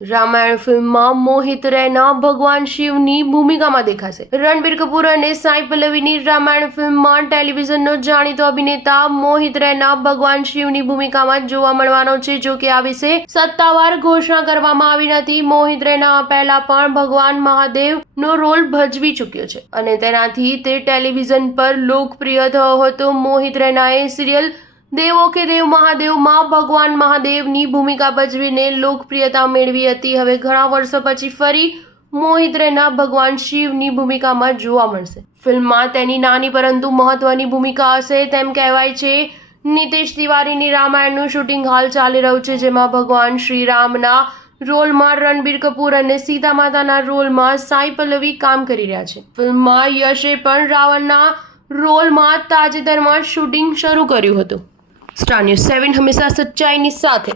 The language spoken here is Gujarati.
રામાયણ ફિલ્મમાં મોહિત રૈના ભગવાન શિવની ભૂમિકામાં દેખાશે. રણબીર કપૂર અને સાઈ પલ્લવીની રામાયણ ફિલ્મમાં ટેલિવિઝનનો જાણીતો અભિનેતા મોહિત રૈના ભગવાન શિવની ભૂમિકામાં જોવા મળવાનો છે. જો કે આ વિશે સત્તાવાર ઘોષણા કરવામાં આવી નથી. મોહિત રૈના પહેલા પણ ભગવાન મહાદેવનો રોલ ભજવી ચૂક્યો છે અને તેનાથી તે ટેલિવિઝન પર લોકપ્રિય થયો હતો. મોહિત રૈનાએ સિરિયલ દેવો કે દેવ મહાદેવમાં ભગવાન મહાદેવની ભૂમિકા ભજવીને લોકપ્રિયતા મેળવી હતી. હવે ઘણા વર્ષો પછી ફરી મોહિત રૈના ભગવાન શિવની ભૂમિકામાં જોવા મળશે. ફિલ્મમાં તેની નાની પરંતુ મહત્વની ભૂમિકા હશે તેમ કહેવાય છે. નીતિશ તિવારીની રામાયણનું શૂટિંગ હાલ ચાલી રહ્યું છે, જેમાં ભગવાન શ્રી રામના રોલમાં રણબીર કપૂર અને સીતા માતાના રોલમાં સાઈ પલ્લવી કામ કરી રહ્યા છે. ફિલ્મમાં યશે પણ રાવણના રોલમાં તાજેતરમાં શૂટિંગ શરૂ કર્યું હતું. સ્ટાર ન્યૂઝ 7 હંમેશા સચ્ચાઈની સાથે.